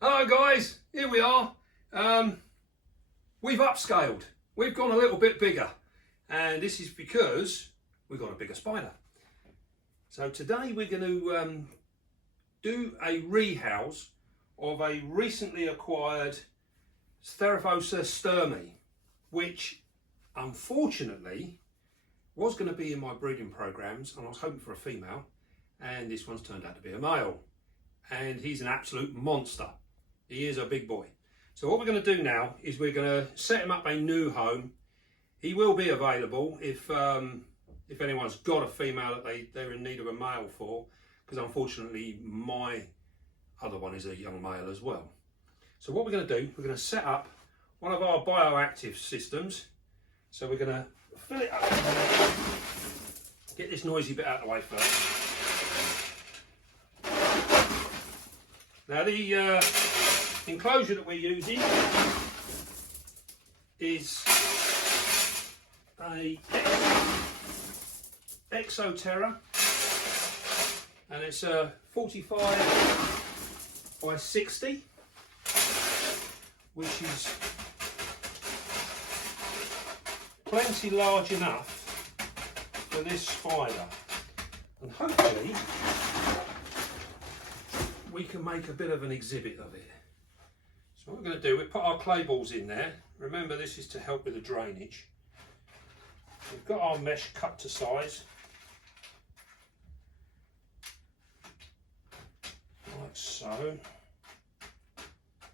Hello guys, here we are. We've upscaled. We've gone a little bit bigger, and this is because we've got a bigger spider. So today we're going to do a rehouse of a recently acquired Theraphosa stermi, which unfortunately was going to be in my breeding programs, and I was hoping for a female, and this one's turned out to be a male, and he's an absolute monster. He is a big boy. So what we're going to do now is we're going to set him up a new home. He will be available if anyone's got a female that they're in need of a male for, because unfortunately my other one is a young male as well. So what we're going to do, we're going to set up one of our bioactive systems. So we're going to fill it up. Get this noisy bit out of the way first. Now the enclosure that we're using is a Exoterra, and it's a 45 by 60, which is plenty large enough for this spider, and hopefully we can make a bit of an exhibit of it. So what we're going to do, we put our clay balls in there. Remember, this is to help with the drainage. We've got our mesh cut to size, like so.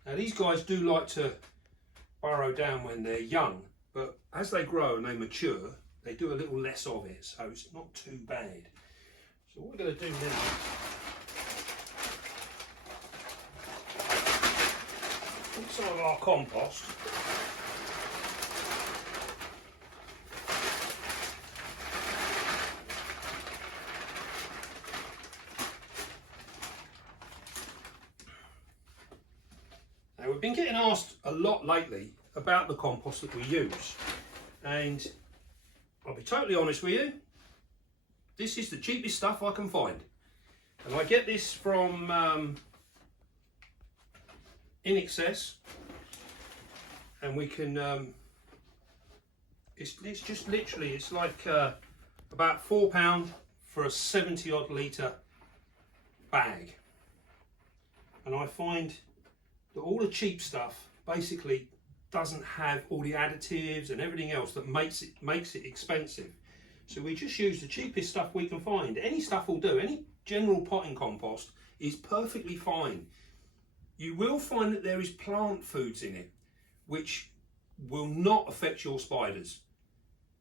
Now these guys do like to burrow down when they're young, but as they grow and they mature, they do a little less of it, so it's not too bad. So what we're going to do now, put some of our compost. Now we've been getting asked a lot lately about the compost that we use, and I'll be totally honest with you, this is the cheapest stuff I can find, and I get this from In Excess, and we can it's just literally, it's like about £4 for a 70 odd litre bag, and I find that all the cheap stuff basically doesn't have all the additives and everything else that makes it expensive. So we just use the cheapest stuff we can find. Any stuff will do. Any general potting compost is perfectly fine. You will find that there is plant foods in it which will not affect your spiders.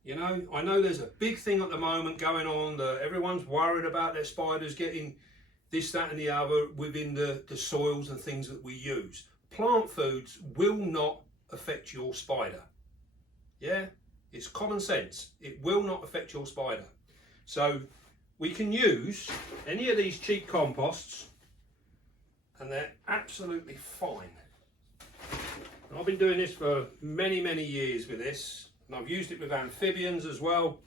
You know, I know there's a big thing at the moment going on that everyone's worried about their spiders getting this, that and the other within the soils and things that we use. Plant foods will not affect your spider. Yeah, it's common sense. It will not affect your spider. So we can use any of these cheap composts and they're absolutely fine. And I've been doing this for many years with this, and I've used it with amphibians as well,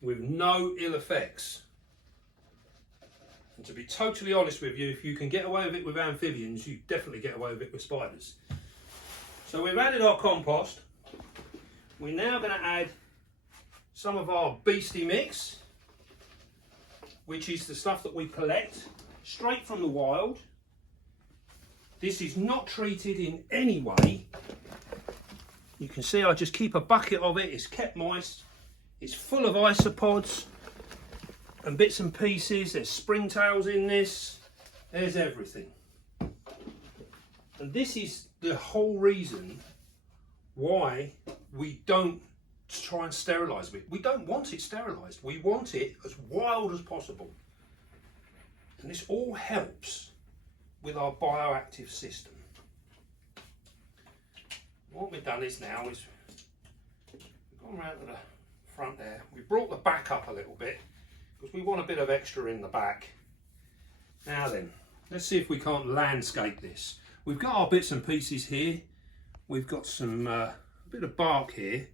with no ill effects. And to be totally honest with you, if you can get away with it with amphibians, you definitely get away with it with spiders. So we've added our compost. We're now going to add some of our beastie mix, which is the stuff that we collect straight from the wild. This is not treated in any way. You can see I just keep a bucket of it. It's kept moist. It's full of isopods and bits and pieces. There's springtails in this. There's everything. And this is the whole reason why we don't try and sterilise it. We don't want it sterilised. We want it as wild as possible. And this all helps with our bioactive system. What we've done is now is we've gone around to the front there. We brought the back up a little bit because we want a bit of extra in the back. Now then, let's see if we can't landscape this. We've got our bits and pieces here. We've got some a bit of bark here.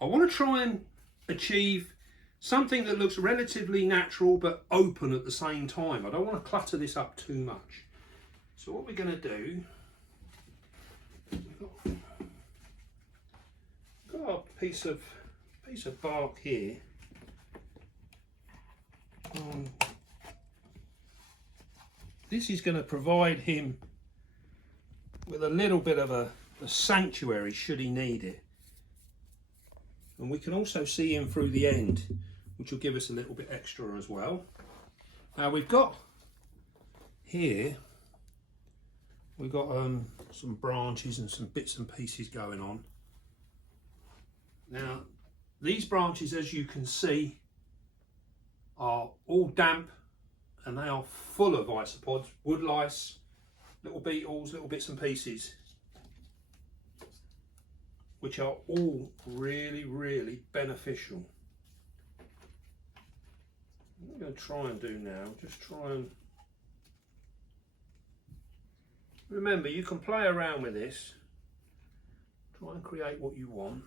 I want to try and achieve something that looks relatively natural but open at the same time. I don't want to clutter this up too much. So what we're going to do, we've got a piece of bark here. This is going to provide him with a little bit of a sanctuary should he need it. And we can also see him through the end, which will give us a little bit extra as well. Now we've got here, we've got some branches and some bits and pieces going on. Now these branches, as you can see, are all damp and they are full of isopods, wood lice, little beetles, little bits and pieces, which are all really, really beneficial. What I'm going to try and do now, just try and remember, you can play around with this, try and create what you want.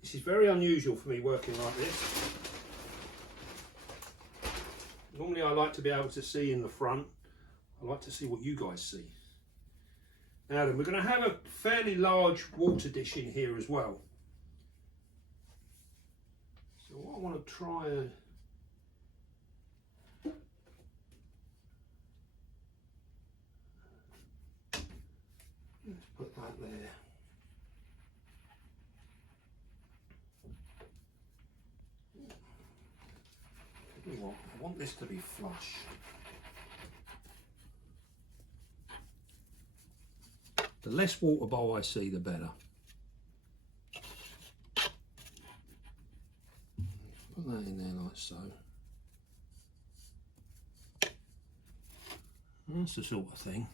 This is very unusual for me working like this. Normally I like to be able to see in the front. I like to see what you guys see. Now then, we're going to have a fairly large water dish in here as well. So what I want to try and let's put that there. Tell you what, I want this to be flush. The less water bowl I see, the better. Put that in there like so. That's the sort of thing.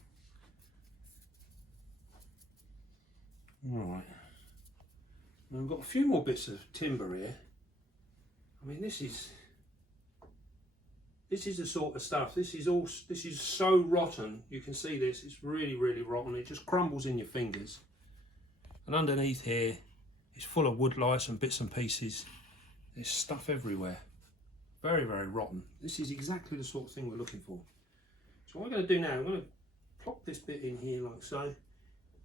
Right. Now we've got a few more bits of timber here. I mean, this is the sort of stuff. This is so rotten. You can see this. It's really, really rotten. It just crumbles in your fingers. And underneath here, it's full of wood lice and bits and pieces. There's stuff everywhere. Very, very rotten. This is exactly the sort of thing we're looking for. So what I'm going to do now, I'm going to plop this bit in here like so.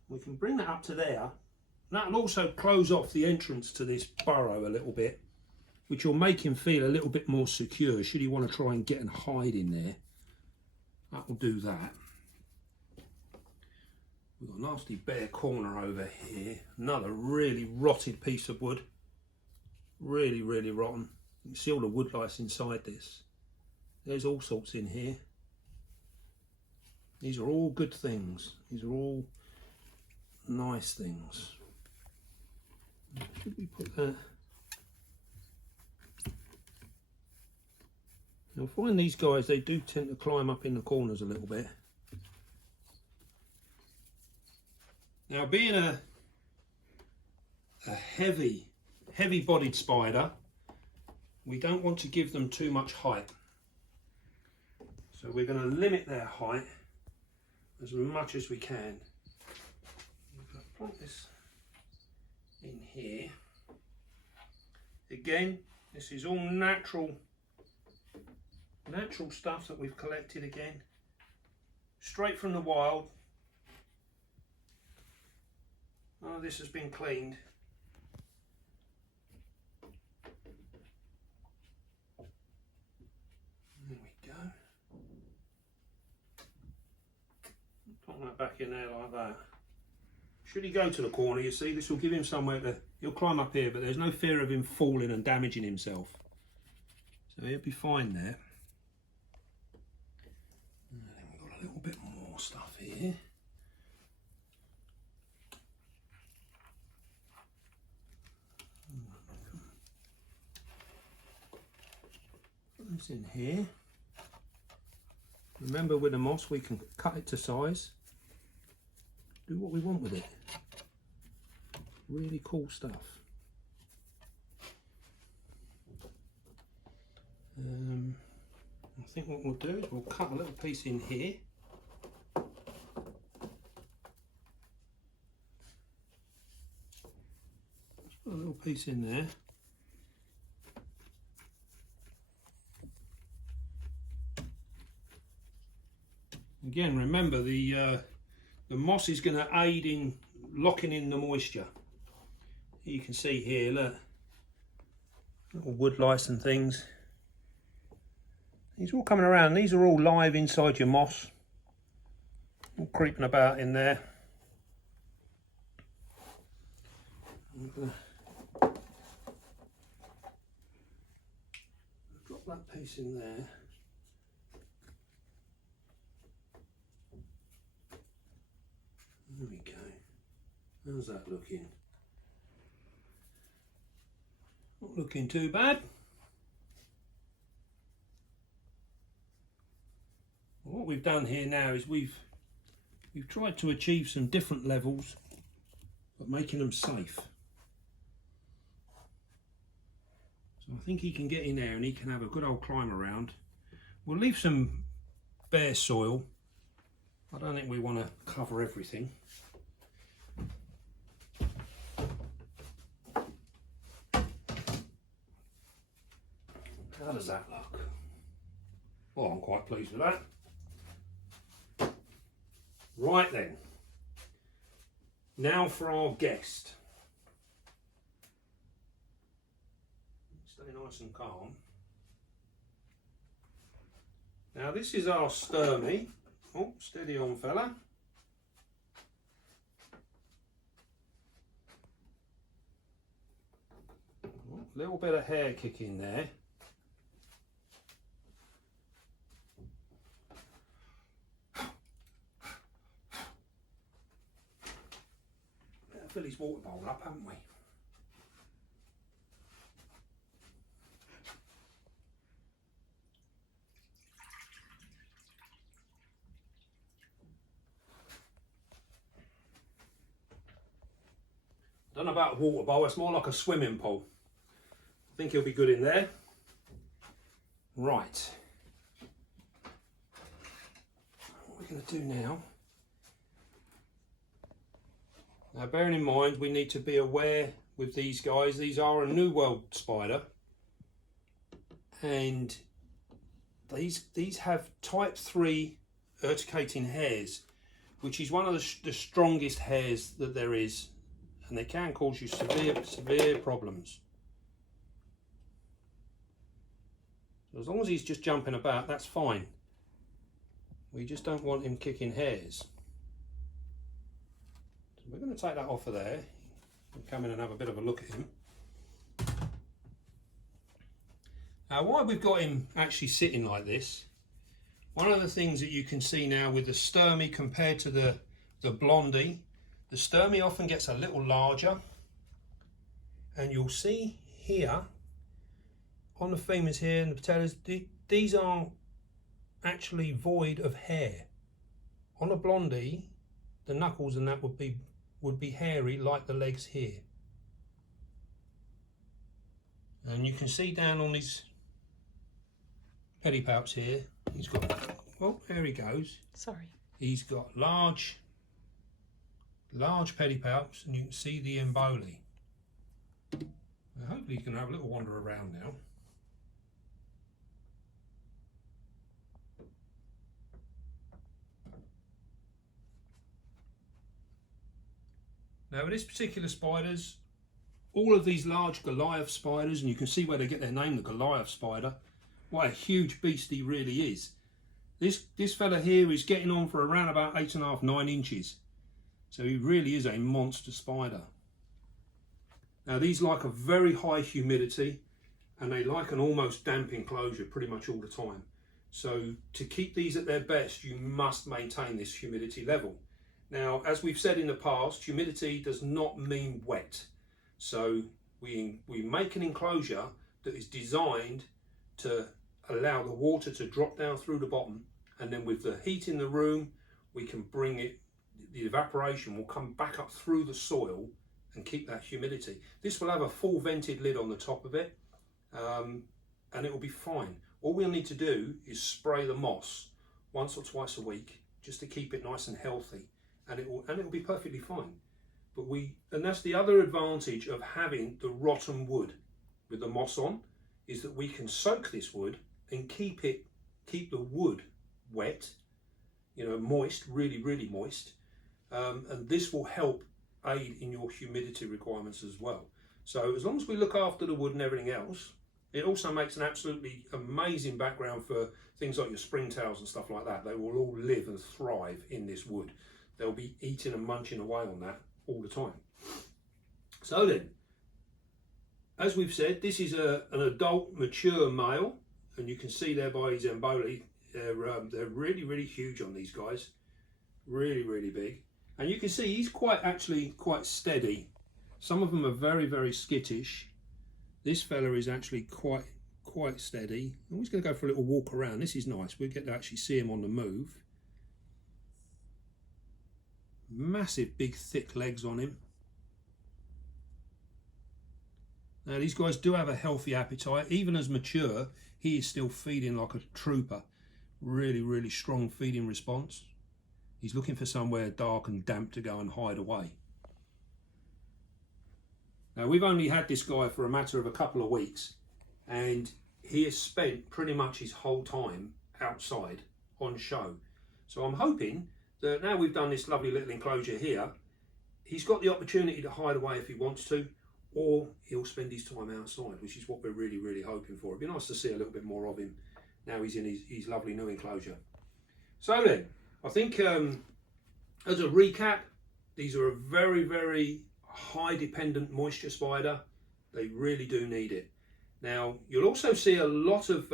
We can bring that up to there. That'll also close off the entrance to this burrow a little bit, which will make him feel a little bit more secure should he want to try and get and hide in there. That will do that. We've got a nasty bare corner over here. Another really rotted piece of wood. Really, really rotten. You can see all the wood lice inside this. There's all sorts in here. These are all good things. These are all nice things. Should we put that? You'll find these guys, they do tend to climb up in the corners a little bit. Now, being a heavy bodied spider, we don't want to give them too much height. So we're going to limit their height as much as we can. Put this in here. Again, this is all natural stuff that we've collected again, straight from the wild. Oh, this has been cleaned. There we go. Put that back in there like that. Should he go to the corner, you see, this will give him somewhere to, he'll climb up here, but there's no fear of him falling and damaging himself. So he'll be fine there. And then we've got a little bit more stuff here. Put this in here. Remember, with the moss we can cut it to size. Do what we want with it. Really cool stuff. I think what we'll do is we'll cut a little piece in here. Just put a little piece in there. Again, remember the moss is going to aid in locking in the moisture. You can see here, look, little wood lice and things. These are all coming around. These are all live inside your moss, all creeping about in there. Drop that piece in there. There we go. How's that looking? Not looking too bad. What we've done here now is we've tried to achieve some different levels, but making them safe. So I think he can get in there and he can have a good old climb around. We'll leave some bare soil. I don't think we want to cover everything. How does that look? Well, I'm quite pleased with that. Right then, now for our guest. Stay nice and calm. Now this is our stermi. Oh, steady on, fella. Oh, little bit of hair kick in there. Better fill his water bowl up, haven't we? I don't know about a water bowl, it's more like a swimming pool. I think he'll be good in there. Right. What we're going to do now. Now bearing in mind we need to be aware with these guys, these are a New World spider. And these have type 3 urticating hairs, which is one of the strongest hairs that there is. And they can cause you severe problems. So as long as he's just jumping about, that's fine. We just don't want him kicking hairs. So we're going to take that off of there and come in and have a bit of a look at him. Now why we've got him actually sitting like this, one of the things that you can see now with the stermi compared to the blondie, the stermi often gets a little larger, and you'll see here on the femurs here and the patellas, these are actually void of hair. On a blondie, the knuckles and that would be hairy like the legs here. And you can see down on his pedipalps here, he's got, oh, there he goes. Sorry. He's got large pedipalps, and you can see the emboli. Now hopefully he's going to have a little wander around now. Now with this particular spiders, all of these large Goliath spiders, and you can see where they get their name, the Goliath spider, what a huge beast he really is. This fella here is getting on for around about 8.5 to 9 inches. So he really is a monster spider. Now these like a very high humidity, and they like an almost damp enclosure pretty much all the time. So to keep these at their best, you must maintain this humidity level. Now, as we've said in the past, humidity does not mean wet. So we make an enclosure that is designed to allow the water to drop down through the bottom, and then with the heat in the room, we can bring it, the evaporation will come back up through the soil and keep that humidity. This will have a full vented lid on the top of it, and it will be fine. All we'll need to do is spray the moss once or twice a week just to keep it nice and healthy, and it will be perfectly fine. And that's the other advantage of having the rotten wood with the moss on, is that we can soak this wood and keep the wood wet, you know, moist, really, really moist. And this will help aid in your humidity requirements as well. So as long as we look after the wood and everything else, it also makes an absolutely amazing background for things like your springtails and stuff like that. They will all live and thrive in this wood. They'll be eating and munching away on that all the time. So then, as we've said, this is an adult, mature male, and you can see there by his emboli, they're really, really huge on these guys. Really, really big. And you can see he's actually quite steady. Some of them are very, very skittish. This fella is actually quite steady. I'm just going to go for a little walk around. This is nice. We get to actually see him on the move. Massive, big, thick legs on him. Now these guys do have a healthy appetite. Even as mature, he is still feeding like a trooper. Really, really strong feeding response. He's looking for somewhere dark and damp to go and hide away. Now we've only had this guy for a matter of a couple of weeks, and he has spent pretty much his whole time outside on show. So I'm hoping that now we've done this lovely little enclosure here, he's got the opportunity to hide away if he wants to, or he'll spend his time outside, which is what we're really, really hoping for. It'd be nice to see a little bit more of him now he's in his lovely new enclosure. So then, I think as a recap, these are a very, very high dependent moisture spider. They really do need it. Now, you'll also see a lot of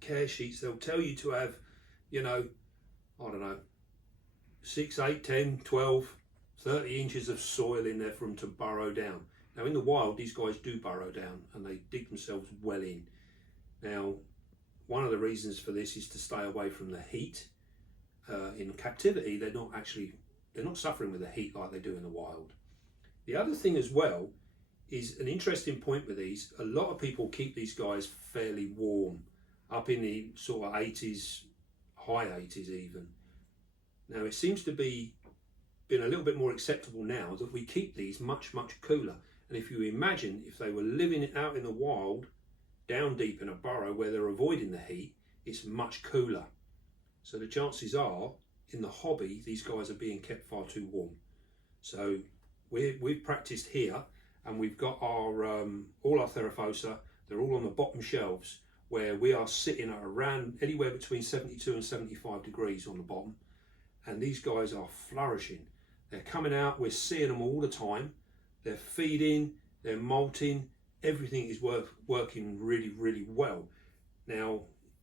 care sheets. They'll tell you to have, you know, I don't know, 6, 8, 10, 12, 30 inches of soil in there for them to burrow down. Now, in the wild, these guys do burrow down and they dig themselves well in. Now, one of the reasons for this is to stay away from the heat. In captivity, they're not suffering with the heat like they do in the wild. The other thing as well is an interesting point with these. A lot of people keep these guys fairly warm, up in the sort of 80s, high 80s even. Now it seems to be been a little bit more acceptable now that we keep these much, much cooler. And if you imagine if they were living out in the wild, down deep in a burrow where they're avoiding the heat, it's much cooler. So the chances are, in the hobby, these guys are being kept far too warm. So we've practiced here, and we've got our all our Theraphosa. They're all on the bottom shelves, where we are sitting at around anywhere between 72 and 75 degrees on the bottom. And these guys are flourishing. They're coming out, we're seeing them all the time. They're feeding, they're molting, everything is working really, really well. Now,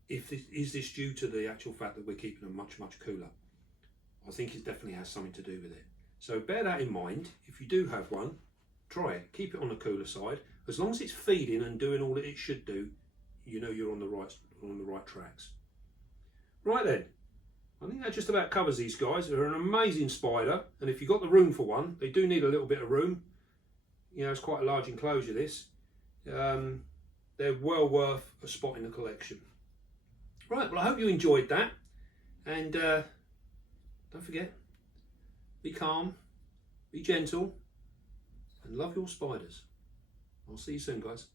is this due to the actual fact that we're keeping them much, much cooler? I think it definitely has something to do with it. So bear that in mind. If you do have one, try it. Keep it on the cooler side. As long as it's feeding and doing all that it should do, you know you're on the right tracks. Right then, I think that just about covers these guys. They're an amazing spider, and if you've got the room for one, they do need a little bit of room. You know, it's quite a large enclosure, this. They're well worth a spot in the collection. Right, well I hope you enjoyed that, and don't forget, be calm, be gentle, and love your spiders. I'll see you soon, guys.